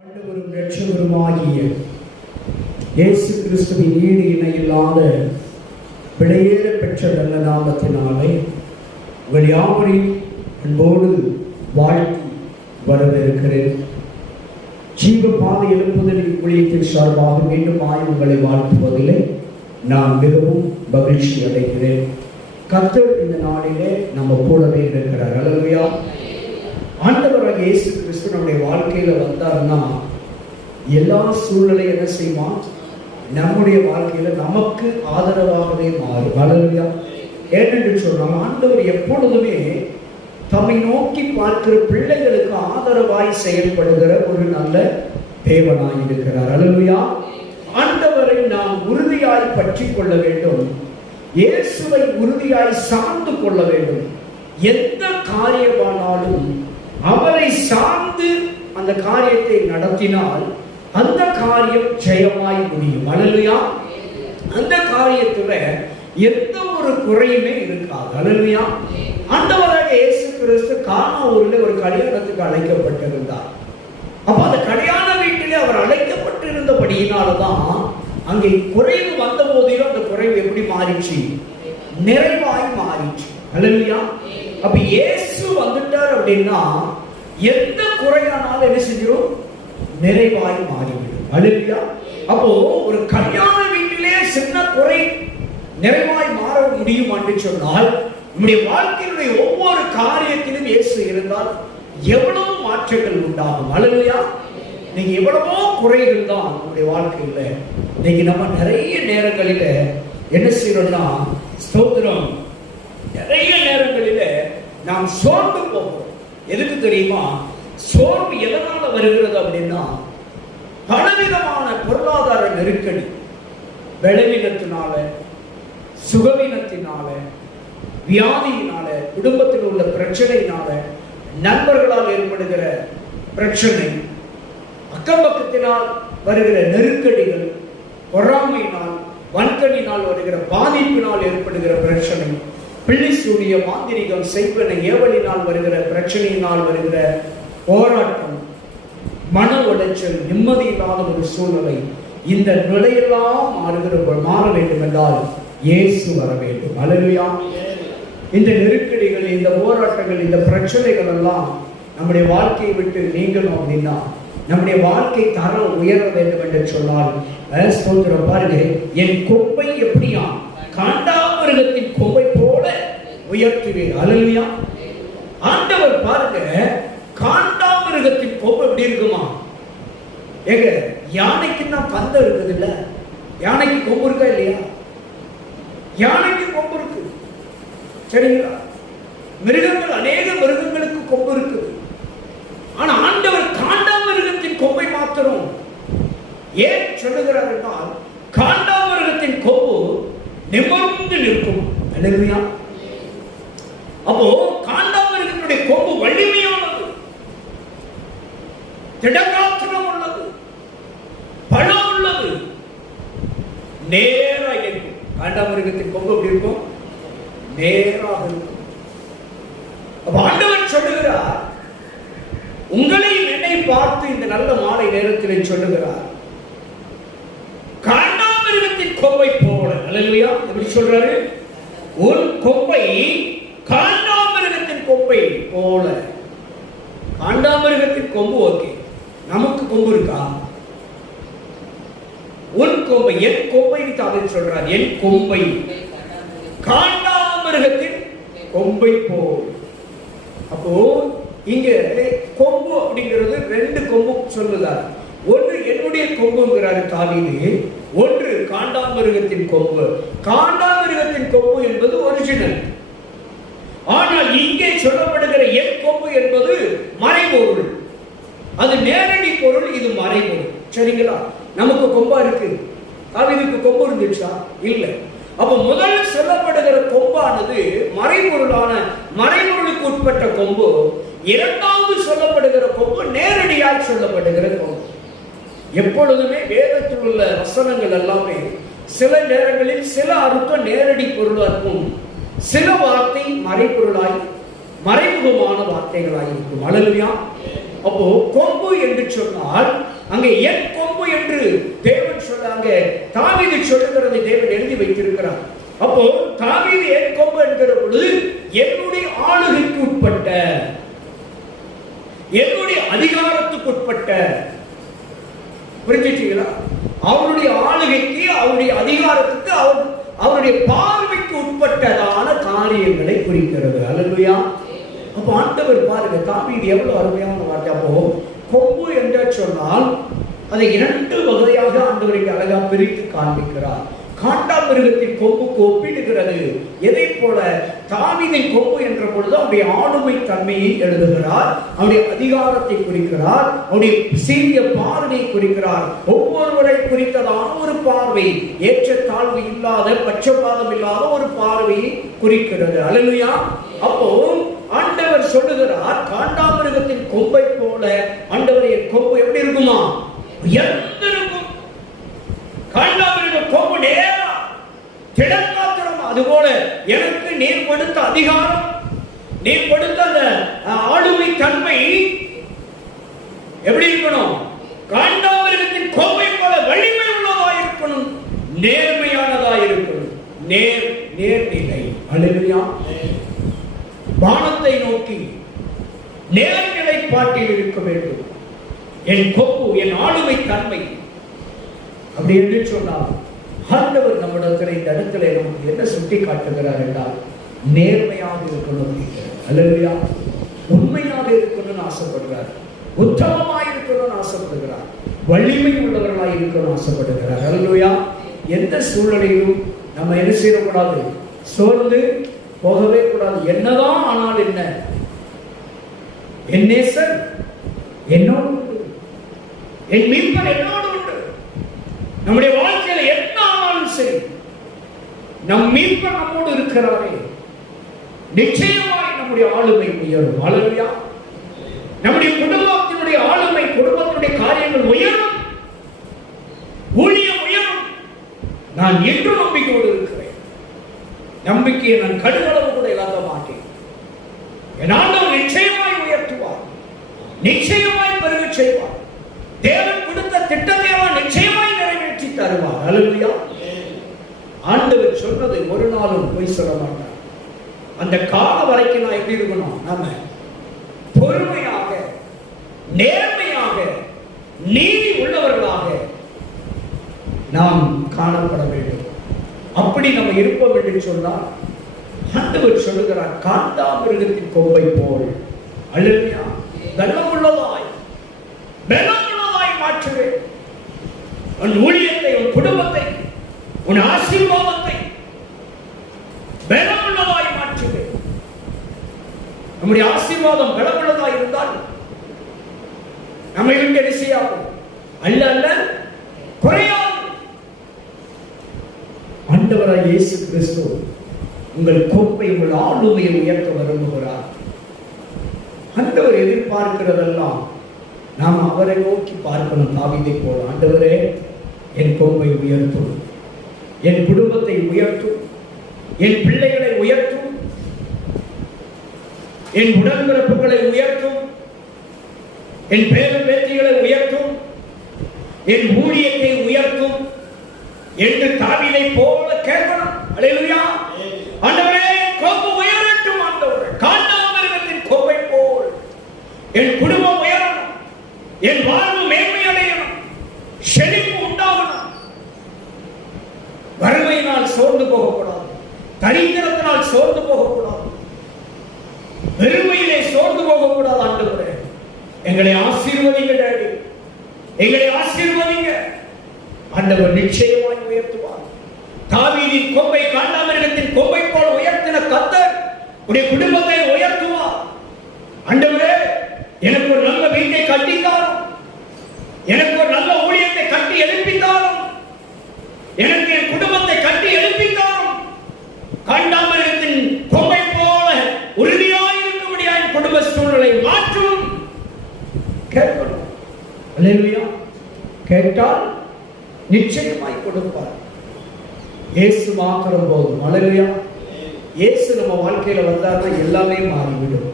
ஆண்டவரும் லட்சவருமாகிய இயேசு கிறிஸ்துவின் ஈடு இணையில்லாத விலையேற பெற்ற நல்ல நாமத்தினாலே உங்கள் யாவரையும் அன்போடு வாழ்த்தி வரவேற்கிறேன். ஜீவ பாதை எழுப்புதலின் ஊழியத்தின் சார்பாக மீண்டும் ஆய்வுகளை வாழ்த்துவதிலே நான் மிகவும் மகிழ்ச்சி அடைகிறேன். கர்த்தர் இந்த நாளிலே நம்ம கூடவே இருக்கிறார். அளவையா ஆண்டவராக இயேசு கிறிஸ்து நம்முடைய வாழ்க்கையில் வந்தார்னா எல்லா சூழ்நிலையும் என்ன செய்வான் நம்முடைய வாழ்க்கையில் நமக்கு ஆதரவாகவே மாறும். வளர்வியா ஏனென்று சொன்னால் ஆண்டவர் எப்பொழுதுமே தம்மை நோக்கி பார்க்கிற பிள்ளைகளுக்கு ஆதரவாய் செயல்படுகிற ஒரு நல்ல தேவனாய் இருக்கிறார். அல்லவையா ஆண்டவரை நாம் உறுதியாய் பற்றி கொள்ள வேண்டும். இயேசுவை உறுதியாய் சார்ந்து கொள்ள வேண்டும். எந்த காரியமானாலும் அவரை சார்ந்து அந்த காரியத்தை நடத்தினால் அந்த காரியம் ஜெயமாய் முடியும். அழலுயா அந்த காரியத்துல எந்த ஒரு குறையுமே இருக்காது. அழலுயா ஆண்டவராக இயேசு கிறிஸ்து காணாவூரில் ஒரு கல்யாணத்துக்கு அழைக்கப்பட்டிருந்தார். அப்ப அந்த கல்யாண வீட்டிலே அவர் அழைக்கப்பட்டிருந்தபடியினாலதான் அங்கே குறைவு வந்த போதிலும் அந்த குறைவு எப்படி மாறிச்சு? நிறைவாய் மாறிச்சு. அழலுயா அப்ப இயேசு அப்படின்னா எந்த குறையானாலும் என்ன செஞ்சிடும் நிறைவாய் மாறிவிடும். அழுவியா அப்போ ஒரு கல்யாண வீட்டிலே சின்ன குறை நிறைவாய் மாற முடியும் என்று சொன்னால் நம்முடைய வாழ்க்கையினுடைய ஒவ்வொரு காரியத்திலும் இயேசு இருந்தால் எவ்வளவு மாற்றங்கள் உண்டாகும். அழுவியா நீங்க எவ்வளவோ குறைகள் தான் நம்முடைய வாழ்க்கையில. இன்னைக்கு நம்ம நிறைய நேரங்களில என்ன செய்யறோம்னா ஸ்தோத்திரம். நிறைய நேரங்களில நாம் சோர்ந்து போகிறோம். எதுக்கு தெரியுமா? சோர்வு எதனால வருகிறது அப்படின்னா பலவிதமான பொருளாதார நெருக்கடி. பலவீனத்தினால சுகவீனத்தினால வியாதியினால குடும்பத்தில் உள்ள பிரச்சனையினால நண்பர்களால் ஏற்படுகிற பிரச்சனை அக்கம் பக்கத்தினால் வருகிற நெருக்கடிகள் பொறாமையினால் வன்கணினால் வருகிற பாதிப்பினால் ஏற்படுகிற பிரச்சனை பிள்ளை சூரிய மாந்திரிகம் செய்வன ஏவலினால் வருகிற பிரச்சனையினால் வருகிற போராட்டம் மன உளைச்சல் நிம்மதி இல்லாத ஒரு சூழ்நிலை. இந்த நிலையெல்லாம் மாறுகிற மாற வேண்டும் என்றால் இயேசு வர வேண்டும். அழகுயா இந்த நெருக்கடிகள் இந்த போராட்டங்கள் இந்த பிரச்சனைகள் எல்லாம் நம்முடைய வாழ்க்கையை விட்டு நீங்களும் அப்படின்னா நம்முடைய வாழ்க்கை தரம் உயர வேண்டும் என்று சொன்னால் பாருங்க என் கொம்பை எப்படியா? காண்டாமிருகத்தின் உயர்த்துவேன் அழலியா ஆண்டவர் பாருங்க காண்டாமிருகத்தின் கோபம் எப்படி இருக்குமா? ஏங்க யானைக்கு தான் பந்தம் இருக்குது இல்ல யானைக்கு கொம்பு இருக்கா இல்லையா? யானைக்கு கொம்பு இருக்கு. சரிங்களா? மிருகங்கள் அநேக மிருகங்களுக்கு கொம்பு இருக்குது ஆனா ஆண்டவர் காண்டாமிருகத்தின் கொம்பை மாத்திரம் ஏன் சொல்லுகிறார் என்றால் காண்டாமிருகத்தின் கொம்பு நிமிர்ந்து நிற்கும் அல்லையா அப்போ காண்டாமிருகத்தினுடைய கொம்பு வலிமையானது திடகாத்திரம் உள்ளது பணம் உள்ளது நேரா இருக்கும் காண்டாமிருகத்தின் கொம்பு எப்படி இருக்கும் நேராக இருக்கும் அப்ப ஆண்டவர் சொல்லுகிறார் உங்களை என்னை பார்த்து இந்த நல்ல மாலை நேரத்தில் சொல்லுகிறார் காண்டாமிருகத்தின் கொம்பை போல அல்லையா எப்படி சொல்றாரு ஒரு கொம்பை காண்டாமிருகத்தின் கொம்பை போல. காண்டாமிருகத்தின் கொம்பு ஓகே. நமக்கு கொம்பு இருக்கா? உன் கொம்பை என் கொம்பை அவர் சொல்றார். என் கொம்பை. காண்டாமிருகத்தின் கொம்பை போல். அப்போ இங்க கொம்பு அப்படிங்கிறது ரெண்டு கொம்பு சொல்லுதார். ஒன்று என்னுடைய கொம்புங்கிறாரு தாவிது ஒன்று காண்டாமிருகத்தின் கொம்பு. காண்டாமிருகத்தின் கொம்பு என்பது ஒரிஜினல் ஆனால் இங்கே சொல்லப்படுகிற என் கொம்பு என்பது மறைபொருள். அது நேரடி பொருள் இது மறைபொருள். சரிங்களா? நமக்கு கொம்பா இருக்கு. தாவீதுக்கு கொம்பு இருந்துச்சா? இல்லை. அப்ப முதல்ல சொல்லப்படுகிற கொம்பானது மறைபொருளான மறைபொருளுக்கு உட்பட்ட கொம்பு. இரண்டாவது சொல்லப்படுகிற கொம்பு நேரடியாக சொல்லப்படுகிற கொம்பு. எப்பொழுதுமே வேதத்தில் உள்ள வசனங்கள் எல்லாமே சில நேரங்களில் சில அர்த்தம் நேரடி பொருளா இருக்கும் சில வார்த்தை மறைபொருளாய் மறைமுகமான வார்த்தைகளாய் இருக்கும். அழலுயா அப்போ கொம்பு என்று சொன்னால் அங்கே என் கொம்பு என்று தேவன் சொல்றாங்க தாவிதி சொல்லுகிறதை தேவன் எழுதி வைத்திருக்கிறார். அப்போ தாவிதி என் கொம்பு என்கிற பொழுது என்னுடைய ஆளுகைக்கு உட்பட்ட என்னுடைய அதிகாரத்துக்கு உட்பட்ட புரிஞ்சிட்டீங்களா? அவருடைய ஆளுகைக்கு அவருடைய அதிகாரத்துக்கு அவர் அவருடைய பார்வைக்கு உட்பட்டதான காரியங்களை குறிக்கிறது அல்லையா அப்போ ஆண்டவர் பாருங்க தாவீது எவ்வளவு அருமையான வார்த்தை. அப்போ கொம்பு என்று சொன்னால் அதை இரண்டு வகையாக ஆண்டவருக்கு அழகா பிரித்து காண்பிக்கிறார். காண்டாமிருகத்தின் கொம்புக்கு ஒப்பிடுகிறது எதை போல? தாவீதின் கொம்பு என்ற பொழுது அவருடைய ஆளுமை தன்மையை எழுதுகிறார் அவருடைய அதிகாரத்தை குறிக்கிறார் அவருடைய சீரிய பார்வையை குறிக்கிறார். ஒவ்வொருவரை குறித்ததான ஒரு பார்வை ஏற்ற தாழ்வு இல்லாத பட்சபாதம் இல்லாத ஒரு பார்வையை குறிக்கிறது. அல்லேலூயா. அப்போ ஆண்டவர் சொல்லுகிறார் காண்டாமிருகத்தின் கொம்பை போல ஆண்டவருடைய கொம்பு எப்படி இருக்குமா? உயர்ந்திருக்கும். காண்டா கொம்பு நேரா திடக்காத்திரம். அதுபோல எனக்கு நீர் கொடுத்த அதிகாரம் நீர் கொடுத்த அந்த ஆளுமை தன்மை எப்படி இருக்கணும்? காண்டாமிருகத்தின் கோவை போல வலிமை உள்ளதா இருக்கணும் நேர்மையானதா இருக்கணும். நேர் நேர்நிலை. அழுவியா வானத்தை நோக்கி நேர்நிலை பாட்டில் இருக்க வேண்டும். என் கொப்பு என் ஆளுமை தன்மை. அப்படி என்று சொன்னால் ஆண்டவர் நம்மிடத்தில் இந்த இடத்துல நமக்கு என்ன சுட்டி காட்டுகிறார் என்றால் நேர்மையாக இருக்கணும் அல்லையா உண்மையாக இருக்கணும்னு ஆசைப்படுகிறார். உத்தமமாக இருக்கணும்னு ஆசைப்படுகிறார். வலிமை உள்ளவர்களாக இருக்கணும்னு ஆசைப்படுகிறார். அல்லையா எந்த சூழ்நிலையிலும் நம்ம என்ன செய்யக்கூடாது? சோர்ந்து போகவே கூடாது. என்னதான் ஆனால் என்ன? என்னே சார் என்னோடு என் மீட்பர் என்னோடு நம்முடைய வாழ்க்கையில என்ன ஆனாலும் சரி நம் மீட்பர் நம்மோடு இருக்கிறாரே நிச்சயமாய் நம்முடைய ஆளுமை உயரும். ஆளுமையா நம்முடைய குடும்பத்தினுடைய ஆளுமை குடும்பத்தினுடைய காரியங்கள் உயரும். ஊழியம் உயரும். நான் என்று நம்பிக்கையோடு இருக்கிறேன். நம்பிக்கையை நான் கடுகளவு கூட இழக்க மாட்டேன். என்னால் நிச்சயமாய் உயர்த்துவார். நிச்சயம் பெருகச் செய்வார் தேவன் கொடுத்த திட்டத்தை அவர் நிச்சயமாய் நிறைவேற்றி தருவார் ஆண்டவர் சொன்னதை ஒரு நாளும் போய் சொல்ல மாட்டார். அந்த காலம் வரைக்கும் நான் எப்படி இருக்கணும்? நாம பொறுமையாக நேர்மையாக நீதி உள்ளவர்களாக நாம் காணப்பட வேண்டும். அப்படி நம்ம இருப்போம் என்று சொன்னால் ஆண்டவர் சொல்லுகிறார் காண்டாமிருகத்தின் கொம்பை போல். அழுமையா பலமுள்ளதாய் பலமுள்ளதாய் உன் ஊழியத்தை உன் குடும்பத்தை உன் ஆசீர்வாதத்தை பலமுள்ளதாய் மாற்றுவேன் நம்முடைய ஆசீர்வாதம் பலமுள்ளதாய் இருந்தால் நம்மை விட்டு ரிசியாகும் அல்ல அல்ல குறையாது. ஆண்டவராய் இயேசு கிறிஸ்து உங்கள் கோப்பை உங்கள் ஆளுமையை உயர்த்த விரும்புகிறார். ஆண்டவர் எதிர்பார்க்கிறதெல்லாம் நாம் அவரை நோக்கி பார்க்கணும் தாவிதை போல. ஆண்டவரே என் கோப்பை உயர்த்தும் என் குடும்பத்தை உயர்த்தும் என் பிள்ளைகளை உயர்த்தும் என் உடன்பிறப்புகளை உயர்த்தும் என் பேரு பேத்திகளை உயர்த்தும் என் ஊழியத்தை உயர்த்தும் என்று தாவிதை போல கேட்கணும். அல்லேலூயா ஆண்டவரே கோப்பு உயரட்டும் ஆண்டவர். காண்டாமிருகத்தின் கோப்பை போல். என் குடும்பம் உயரணும் என் வாழ்வு மேன்மை அடையணும் செழிப்பு உண்டாகணும் வறுமையினால் சோர்ந்து போகக்கூடாது தரித்திரத்தினால் சோர்ந்து போகக்கூடாது. வெறுமையிலே சோர்ந்து போகக்கூடாது ஆண்டவரே. எங்களை ஆசீர்வதிங்க டேடி. எங்களை ஆசீர்வதிங்க. ஆண்டவர் நிச்சயமாய் உயர்த்துவார். தாவீதின் கொம்பை காண்டாமிருகத்தின் கொம்பை போல உயர்த்தின கத்தர் உடைய குடும்பத்தை உயர்த்துவார். ஆண்டவரே எனக்கு ஒரு நல்ல வீட்டை கட்டித்தாரும். எனக்கு ஒரு நல்ல ஊழியத்தை கட்டி எழுப்பித்தாரும். எனக்கு என் குடும்பத்தை கட்டி எழுப்பித்தாரும். காண்டாமிருகத்தின் கொம்பை போல உறுதியாய் இருக்கும்படியா என் குடும்ப சூழ்நிலை மாற்றும். கேட்கணும். அல்லேலூயா. கேட்டால் நிச்சயமாய் கொடுப்பார். இயேசு மாத்திரம் போதும் அல்லேலூயா. இயேசு நம்ம வாழ்க்கையில வந்தாருன்னா எல்லாமே மாறிவிடும்.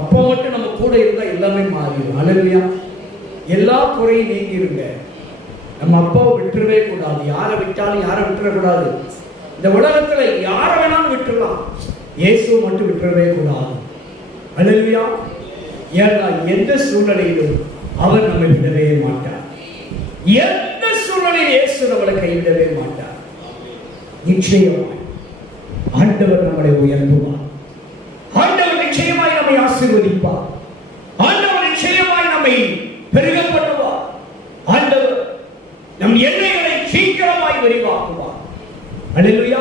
அப்போ மட்டும் நம்ம கூட இருந்தால் எல்லாமே மாறிடும் அழகுயா எல்லா குறையும் நீங்கிருங்க. நம்ம அப்பாவை விட்டுறவே கூடாது. யாரை விட்டாலும் யாரை விட்டுறக்கூடாது. இந்த உலகத்துல யாரை வேணாலும் விட்டுறலாம். இயேசுவை மட்டும் விட்டுறவே கூடாது. அழகுயா ஏன்னா எந்த சூழ்நிலையிலும் அவர் நம்மை விடவே மாட்டார். எந்த சூழ்நிலையில் இயேசு நம்மளை கைவிடவே மாட்டார். நிச்சயமாய் ஆண்டவர் நம்மளை உயர்த்துவார். ஆண்டவர் நிச்சயமாய் நம்மை ஆசீர்வதிப்பார் ஆண்டவர் நிச்சயமாய் நம்மை பெருக பண்ணுவார் ஆண்டவர் நம் எண்ணெய்களை சீக்கிரமாய் விரிவாக்குவார் அல்லேலூயா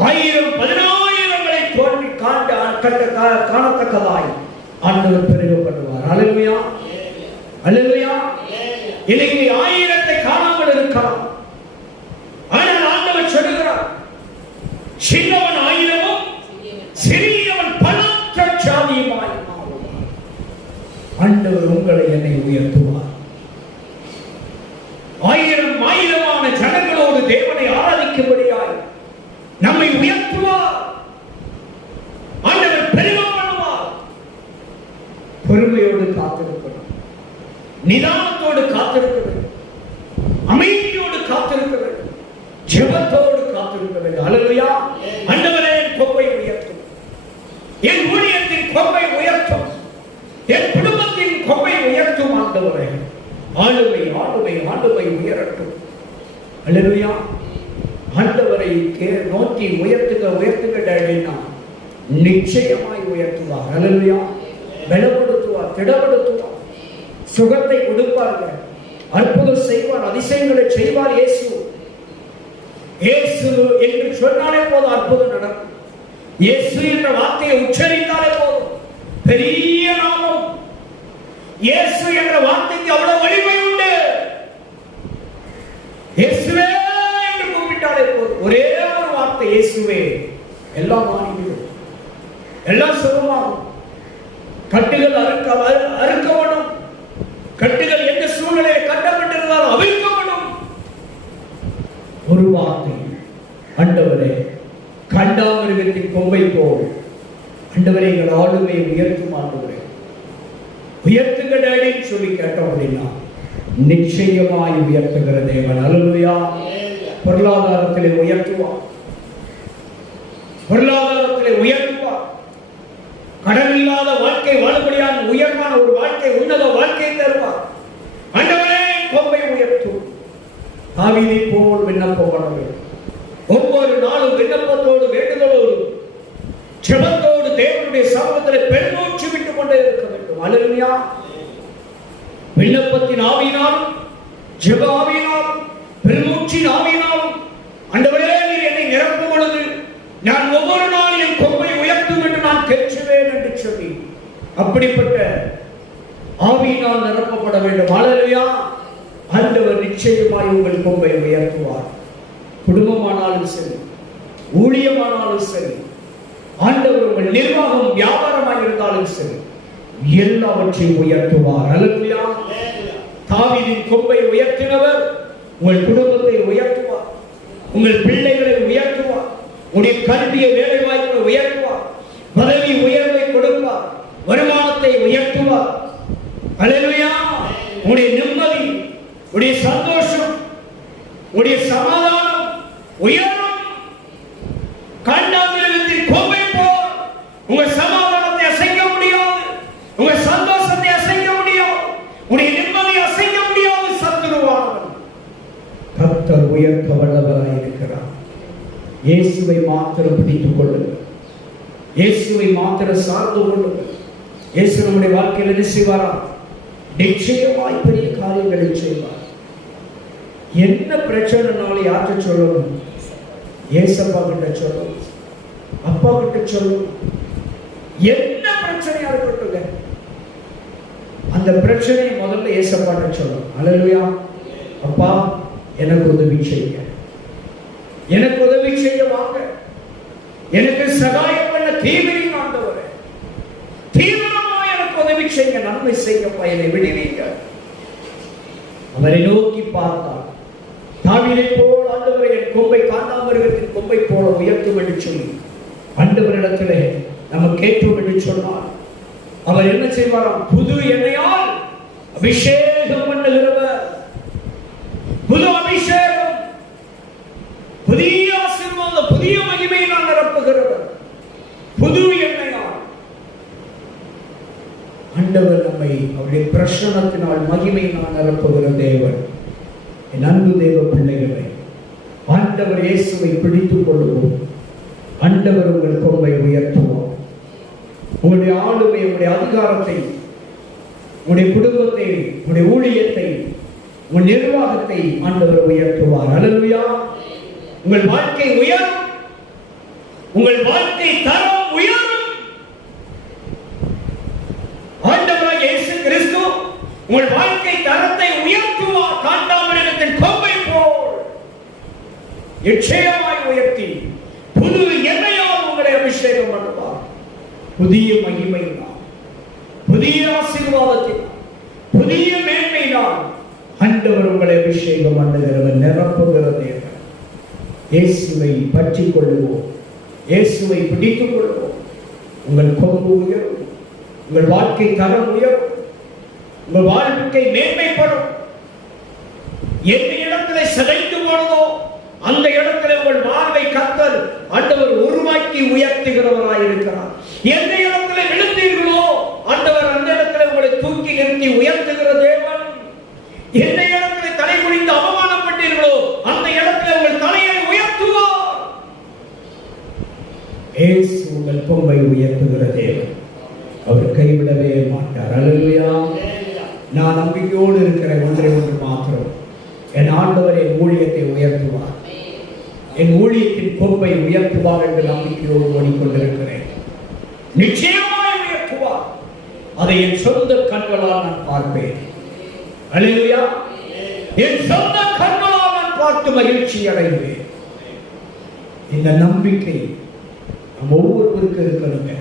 ஆயிரம் பதினாயிரங்களை தோன்றி காண்ட கண்ட கா- காணத்தக்கதாய் ஆண்டவர் பெருக பண்ணுவார் அழுமையா அழுமையா இன்னைக்கு ஆயிரத்தை காணாமல் இருக்கலாம். ஆனால் ஆண்டவர் சொல்லுகிறார் சின்னவன் ஆயிரமும் சிறியவன் பலத்த சாதியுமாய் ஆண்டவர் உங்களை என்னை உயர்த்துவார். ஆயிரம் ஆயிரம் ஜனங்களோடு தேவனை ஆராதிக்கும்படியாய் நம்மை உயர்த்துவார் ஆண்டவர் பெருகம் பண்ணுவார் பொறுமையோடு காத்திருக்கணும் நிதானத்தோடு காத்திருக்க வேண்டும் அமைதியோடு காத்திருக்க வேண்டும் ஜெபத்தோடு காத்திருக்க வேண்டும் அல்லேலூயா ஆண்டவரே என் கொம்பை உயர்த்தும் என் ஊழியத்தின் கொம்பை உயர்த்தும் என் குடும்பத்தின் கொம்பை உயர்த்தும் ஆண்டவரே ஆளுமை ஆளுமை ஆளுமை உயரட்டும் அல்லேலூயா ஆண்டவரை கே- நோக்கி உயர்த்துக உயர்த்துக டேடினா நிச்சயமாய் உயர்த்துவார் அல்லேலூயா பலப்படுத்துவார் திடப்படுத்துவார். சுகத்தை கொடுப்பார்கள். அற்புதம் செய்வார் அதிசயங்களை செய்வார் இயேசு. இயேசு என்று சொன்னாலே போதும் அற்புதம் நடக்கும். இயேசு என்ற வார்த்தையை உச்சரித்தாலே போதும். பெரிய நாமம். இயேசு என்ற வார்த்தைக்கு அவ்வளவு வலிமை உண்டு. இயேசுவே என்று கூப்பிட்டாலே போதும். ஒரே ஒரு வார்த்தை இயேசுவே எல்லாம் மாறிவிடும். எல்லாம் சுகமாகும். கட்டுகள் அறுக்க அறு- அறுக்கப்படும் கட்டுகள் எந்த சூழ்நிலையை கட்டப்பட்டிருந்தாலும் அவிழ்க்கப்படும் ஒரு வார்த்தை ஆண்டவரே கண்டாமிருகத்தின் கொம்பை போல். ஆண்டவரே எங்கள் ஆளுமையை உயர்த்தும் ஆண்டவரே. உயர்த்துங்க டேடின்னு சொல்லி கேட்டோம் அப்படின்னா நிச்சயமாய் உயர்த்துகிற தேவன். அலுவயா பொருளாதாரத்திலே உயர்த்துவார். பொருளாதாரத்திலே உயர்த்துவார். கடனில்லாத வாழ்க்கை வாழும்படியான உயர்வான ஒரு வாழ்க்கை உன்னத வாழ்க்கையை தருவார். ஆண்டவரே கோப்பை உயர்த்தும். தாவீதை போல் விண்ணப்பம் பண்ண வேண்டும் ஒவ்வொரு நாளும் விண்ணப்பத்தோடு வேண்டுதலோடு ஜெபத்தோடு தேவனுடைய சமூகத்தில் பெருமூச்சு விட்டுக் கொண்டே இருக்க வேண்டும். அலுமையா விண்ணப்பத்தின் ஆவியினாலும் ஜெப ஆவியினாலும் பெருமூச்சின் ஆவியினாலும் ஆண்டவரே நீர் என்னை நிரப்பும் பொழுது நான் ஒவ்வொரு நாள் என் கொம்பை உயர்த்தும் என்று நான் கேட்சுவேன் என்று சொல்லி அப்படிப்பட்ட ஆவியினால் நிரப்பப்பட வேண்டும். அழலையா ஆண்டவர் நிச்சயமாய் உங்கள் கொம்பை உயர்த்துவார். குடும்பமானாலும் சரி ஊழியமானாலும் சரி ஆண்டவர் உங்கள் நிர்வாகம் வியாபாரமாக இருந்தாலும் சரி எல்லாவற்றையும் உயர்த்துவார். அழலையா தாவிதின் கொம்பை உயர்த்தினவர் உங்கள் குடும்பத்தை உயர்த்துவார். உங்கள் பிள்ளைகளை உயர்த்துவார். உடைய கல்வியை வேலை வாய்ப்பை உயர்த்துவார். பதவி உயர் வருமானத்தை உயர்த்துவார். அல்லேலூயா உடைய நிம்மதி உடைய சந்தோஷம் உடைய சமாதானம் உயரும். கண்டாமிருகத்தின் கோப்பை போல் உங்க சமாதானத்தை அசைக்க முடியாது. உங்க சந்தோஷத்தை அசைக்க முடியாது. உடைய நிம்மதியை அசைக்க முடியாது சத்துருவானவன். கத்தர் உயர்த்த வல்லவராய் இருக்கிறார். இயேசுவை மாத்திரம் பிடித்துக் கொள்ளுங்கள். இயேசுவை மாத்திரம் சார்ந்து கொள்ளுங்கள். இயேசு நம்முடைய வாழ்க்கையில் என்ன செய்வாரா? நிச்சயமாய் பெரிய காரியங்களை செய்வார். என்ன பிரச்சனைனாலும் யார்கிட்ட சொல்லணும்? ஏசப்பா கிட்ட சொல்லணும். அப்பா கிட்ட சொல்லணும். என்ன பிரச்சனையா இருக்கட்டுங்க? அந்த பிரச்சனையை முதல்ல ஏசப்பாட்ட சொல்லணும். அல்லேலூயா அப்பா எனக்கு உதவி செய்யுங்க. எனக்கு உதவி செய்ய வாங்க. எனக்கு சகாயம் பண்ண தீவிரம் ஆண்டவரே தீவிரமா எனக்கு உதவி செய்ய நன்மை செய்ய பயனை விடுவீங்க. அவரை நோக்கி பார்த்தார். தாவிரை போல் ஆண்டவரை என் கொம்பை காண்டாமிருகத்தின் கொம்பை போல உயர்த்தும் என்று சொல்லி ஆண்டவரிடத்திலே நம்ம கேட்போம் என்று சொன்னார். அவர் என்ன செய்வாராம்? புது எண்ணெயால் அபிஷேகம் பண்ணுகிறவர் புது அபிஷேகம் புதிய ஆசீர்வாதம் புதிய மகிமையினால் நிரப்புகிறவர் புது எண்ணெயால் ஆண்டவர் நம்மை அவருடைய பிரசனத்தினால் மகிமையினால் நிரப்புகிற தேவன். என் அன்பு தேவ பிள்ளைகளை ஆண்டவர் இயேசுவை பிடித்துக் கொள்ளுவோம். ஆண்டவர் உங்கள் கொம்பை உயர்த்துவோம். உங்களுடைய ஆளுமை உங்களுடைய அதிகாரத்தை உங்களுடைய குடும்பத்தை உங்களுடைய ஊழியத்தை உங்கள் நிர்வாகத்தை ஆண்டவர் உயர்த்துவார். அல்லேலூயா உங்கள் வாழ்க்கை உயரும். உங்கள் வாழ்க்கை தரம் உயரும் ஆண்டவராக இயேசு கிறிஸ்து உங்கள் வாழ்க்கை தரத்தை உயர்த்துவார் காண்டாமிருகத்தின் கொம்பை போல். நிச்சயமாய் உயர்த்தி புது எண்ணெயால் உங்களை அபிஷேகம் பண்ணுவார் புதிய மகிமையினால் புதிய ஆசீர்வாதத்தினால் புதிய மேன்மையினால் ஆண்டவர் உங்களை அபிஷேகம் பண்ணுகிறவர் நிரப்புகிற தேவன். இயேசுவை பற்றி கொள்ளுவோம். இயேசுவை பிடித்துக் கொள்வோம் உங்கள் கொம்பு உயரும் உங்கள் வாழ்க்கை தரம் உயரும். உங்கள் வாழ்க்கை மேன்மைப்படும். எந்த இடத்துல சிதைந்து போனதோ அந்த இடத்துல உங்கள் வாழ்வை கத்தல் ஆண்டவர் உருவாக்கி உயர்த்துகிறவராய் இருக்கிறார். எந்த இடத்துல விழுந்தீர்களோ ஆண்டவர் அந்த இடத்துல உங்களை தூக்கி நிறுத்தி உயர்த்துகிற தேவன். எந்த இடத்துல தலை குனிந்து அவமானப்பட்டீர்களோ அந்த இடத்துல உங்கள் தலையை உயர்த்துவார். ஏசு உங்கள் பொம்பை உயர்த்துகிற தேவன். அவர் கைவிடவே மாட்டார். அல்லேலூயா நான் நம்பிக்கையோடு இருக்கிற ஒன்றை ஒன்று மாத்திரம். என் ஆண்டவர் என் ஊழியத்தை உயர்த்துவார். என் ஊழியத்தின் பொறுப்பை உயர்த்துவார் என்று நம்பிக்கையோடு ஓடிக்கொண்டிருக்கிறேன். நிச்சயமாய் உயர்த்துவார். அதை என் சொந்த கண்களால் நான் பார்ப்பேன். அல்லேலூயா என் சொந்த கண்களால் நான் பார்த்து மகிழ்ச்சி அடைவேன். இந்த நம்பிக்கை நம்ம ஒவ்வொருவருக்கும் இருக்கணுங்க.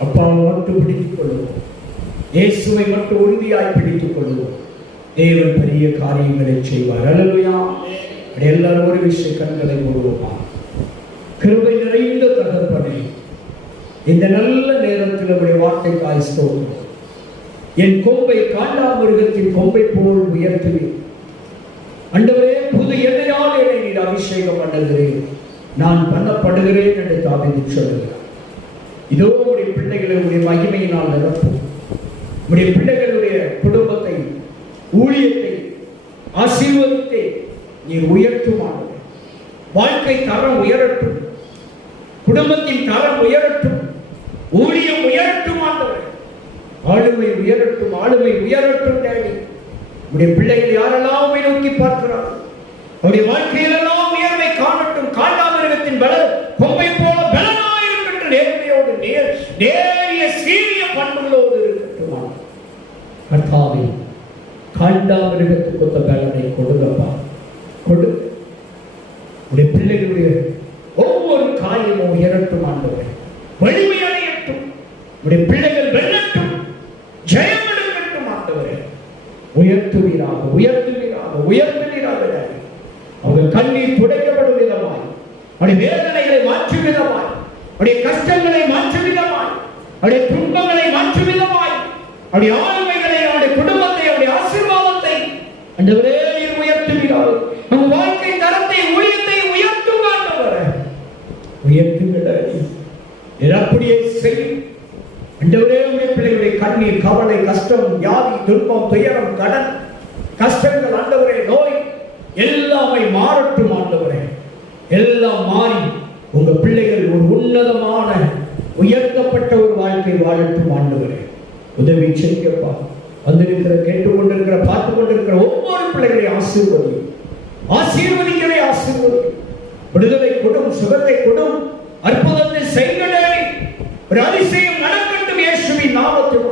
அப்பாவை மட்டும் பிடித்துக் கொள்வோம். இயேசுவை மட்டும் உறுதியாய் பிடித்துக் கொள்வோம் தேவன் பெரிய காரியங்களை செய்வார். அல்லேலூயா எல்லாரும் ஒரு விஷய கண்களை மூடுவோமா? கிருபை நிறைந்த தகப்பனை இந்த நல்ல நேரத்தில் நம்முடைய வார்த்தை காய்ச்சோ என் கொம்பை காண்டாமிருகத்தின் கொம்பை போல் உயர்த்துவேன் அண்டவரே புது எண்ணெயால் என்னை நீர் அபிஷேகம் பண்ணுகிறேன் நான் பண்ணப்படுகிறேன் என்று தாவிது சொல்லுகிறார். இதோ உடைய பிள்ளைகளை உடைய மகிமையினால் நிரப்பும் உடைய பிள்ளைகளுடைய குடும்பத்தை ஊழியத்தை ஆசீர்வதித்தை நீர் உயர்த்துமானது வாழ்க்கை தரம் உயரட்டும். குடும்பத்தின் தரம் உயரட்டும். ஊழியம் உயரட்டும் ஆண்டவர் ஆளுமை உயரட்டும் ஆளுமை உயரட்டும் டேடி உடைய பிள்ளைகள் யாரெல்லாம் நோக்கி பார்க்கிறார்கள்? அவருடைய வாழ்க்கையில உயர்வை காணட்டும் காண்டாமிருகத்தின் பல கொம்பை போல பலனாயிருக்கின்ற நேர்மையோடு நேர் நேரிய சீரிய பண்புகளோடு இருக்கட்டும் ஆண்டவர். கர்த்தாவே காண்டாமிருகத்துக்கு ஒத்த பலனை கொடுங்கப்பா. கொடு. உடைய பிள்ளைகளுடைய ஒவ்வொரு காரியமும் உயரட்டும் ஆண்டவர். வலிமை அடையட்டும். உடைய பிள்ளைகள் வெல்லட்டும். ஜெயம் எடுக்கட்டும் ஆண்டவர். உயர்த்துவீராக உயர்த்துவீராக உயர்த்துவீராக அவர்கள் கண்ணீர் துடைக்கப்படும் விதமாய். அவருடைய வேதனைகளை மாற்றும் விதமாய். அவருடைய கஷ்டங்களை மாற்றும் விதமாய். அவருடைய துன்பங்களை மாற்றும் விதமாய். அவருடைய குடும்பத்தை அவருடைய ஆசீர்வாதத்தை ஆண்டவரே நீர் உயர்த்துவீராக நம்ம வாழ்க்கை தரத்தை ஊழியத்தை உயர்த்தும் ஆண்டவரே உயர்த்துங்கள் நீர் அப்படியே செய்யும் பிள்ளைகளை உடைய பிள்ளைகளுடைய கண்ணீர் கவலை கஷ்டம் வியாதி துன்பம் துயரம் கடன் கஷ்டங்கள் ஆண்டவரே நோய் எல்லாமே மாறட்டும் ஆண்டவரே. எல்லாம் மாறி உங்க பிள்ளைகள் ஒரு உன்னதமான உயர்த்தப்பட்ட ஒரு வாழ்க்கை வாழட்டும் ஆண்டவரே. உதவி செய்யப்பா வந்திருக்கிற கேட்டுக்கொண்டிருக்கிற பார்த்து கொண்டிருக்கிற ஒவ்வொரு பிள்ளைகளை ஆசீர்வதி. ஆசீர்வதிக்கவே ஆசீர்வதி. விடுதலை கொடும் சுகத்தை கொடும் அற்புதத்தை செய்களே ஒரு அதிசயம் நடக்கட்டும் இயேசுவின் நாமத்தில்.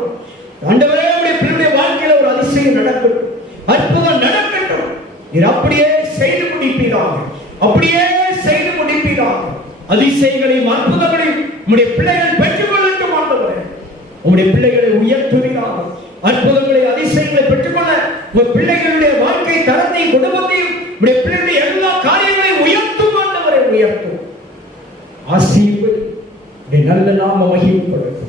ஆண்டவரே உடைய பிள்ளைய வாழ்க்கையில ஒரு அதிசயம் நடக்கட்டும். அற்புதம் நடக்கட்டும். நீர் அப்படியே செய்து முடிப்பீராக. அப்படியே செய்து முடிப்பீராக. அதிசயங்களையும் அற்புதங்களையும் உம்முடைய பிள்ளைகள் பெற்றுக் கொள்ளட்டும் ஆண்டவரே. உம்முடைய பிள்ளைகளை உயர்த்துவீராக. அற்புதங்களை அதிசயங்களை பெற்றுக்கொள்ள உங்க பிள்ளைகளுடைய வாழ்க்கை தரத்தையும் குடும்பத்தையும் உடைய பிள்ளைகளுடைய எல்லா காரியங்களையும் உயர்த்தும் ஆண்டவரை உயர்த்தும். ஆசீர் உடைய நல்ல நாம மகிமைப்படும்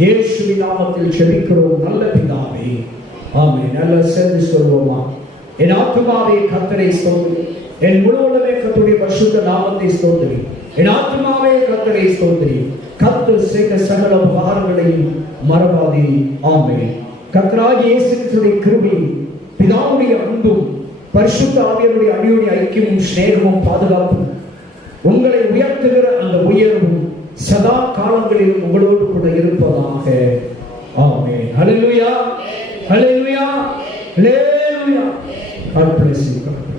இயேசுவின் நாமத்தில் செபிக்கிறோம் நல்ல பிதாவே. ஆமே நல்ல சேர்ந்து சொல்வோமா? என் ஆத்மாவே கத்தரை ஸ்தோத்திரி. என் முழுவதுமே கத்துடைய பரிசுத்த நாமத்தை ஸ்தோத்திரி. என் ஆத்மாவே கத்தரை ஸ்தோத்திரி. கத்து செய்த சகல உபகாரங்களையும் மறவாதே. ஆமே கத்தராகிய இயேசுடைய கிறிஸ்துவின் கிருபையும் பிதாவுடைய அன்பும் பரிசுத்த ஆவியருடைய அடியுடைய ஐக்கியமும் சிநேகமும் பாதுகாப்பும் உங்களை உயர்த்துகிற அந்த உயர்வும் சதா காலங்களிலும் உங்களோடு கூட இருப்பதாக ஆமென் ஹalleluya ஹalleluya ஹalleluya God bless you God bless you.